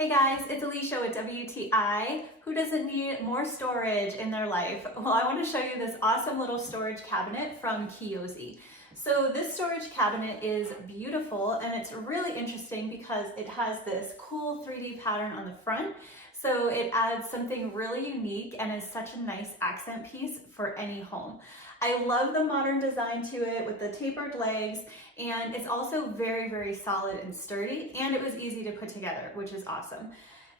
Hey guys, it's Alicia with WTI. Who doesn't need more storage in their life? Well, I want to show you this awesome little storage cabinet from Qiozzey. So this storage cabinet is beautiful and it's really interesting because it has this cool 3D pattern on the front. So it adds something really unique and is such a nice accent piece for any home. I love the modern design to it with the tapered legs, and it's also very, very solid and sturdy, and it was easy to put together, which is awesome.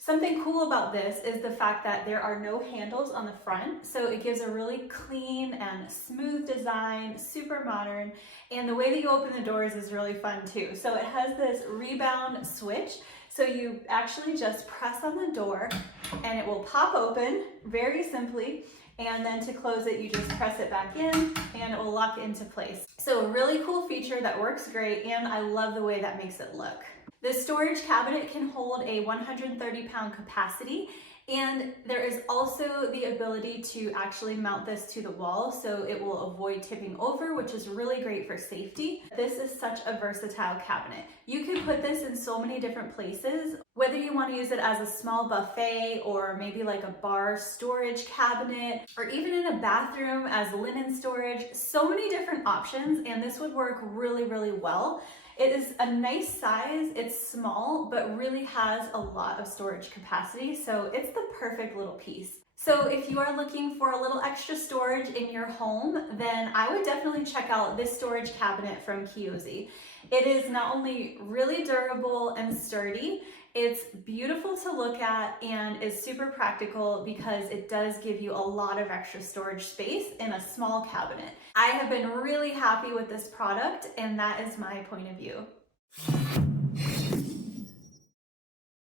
Something cool about this is the fact that there are no handles on the front, so it gives a really clean and smooth design, super modern, and the way that you open the doors is really fun too. So it has this rebound switch, so you actually just press on the door and it will pop open very simply, and then to close it you just press it back in and it will lock into place. So a really cool feature that works great, and I love the way that makes it look. This storage cabinet can hold a 130-pound capacity, and there is also the ability to actually mount this to the wall so it will avoid tipping over, which is really great for safety. This is such a versatile cabinet. You can put this in so many different places, whether you want to use it as a small buffet or maybe like a bar storage cabinet, or even in a bathroom as linen storage. So many different options, and this would work really, really well. It is a nice size, it's small, but really has a lot of storage capacity, so it's the perfect little piece. So if you are looking for a little extra storage in your home, then I would definitely check out this storage cabinet from Qiozzey. It is not only really durable and sturdy, it's beautiful to look at and is super practical because it does give you a lot of extra storage space in a small cabinet. I have been really happy with this product, and that is my point of view.